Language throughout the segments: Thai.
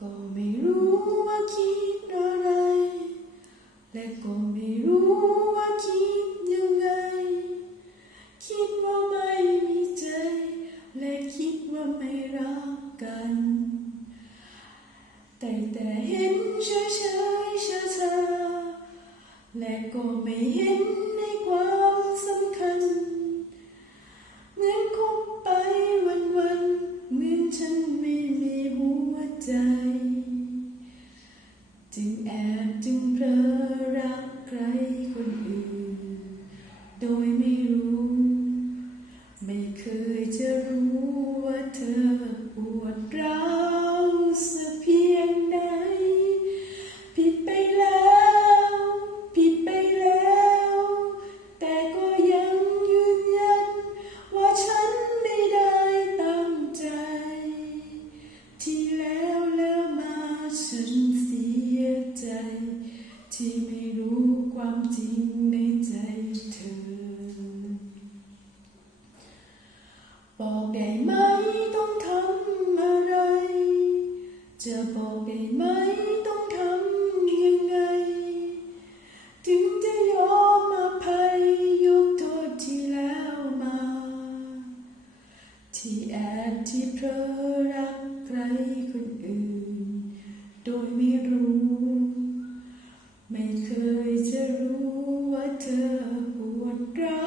ก็ไม่รู้ว่าคิดอะไร และก็ไม่รู้ว่าคิดยังไง คิดว่าไม่มีใจ และคิดว่าไม่รักกัน แต่แต่เห็นเฉยเฉยๆชาๆและก็ไม่เห็น โดยไม่รู้ ไม่เคยจะรู้ว่าเธอปวดร้าวสักเพียงไหน ผิดไปแล้ว ผิดไปแล้ว แต่ก็ยังยืนยัน ว่าฉันไม่ได้ตั้งใจ ที่แล้วแล้วมาฉันเสียใจ ที่ไม่รู้ความจริง ได้ไหมต้องทำอะไร จะบอกได้ไหมต้องทำยังไง ถึงจะยอมอภัยยกโทษที่แล้วมา ที่แอบที่เพลอรักใครคนอื่น โดยไม่รู้ ไม่เคยจะรู้ว่าเธอปวดร้าว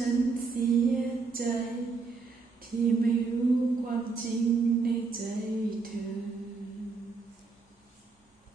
ฉันเสียใจ ที่ไม่รู้ความจริง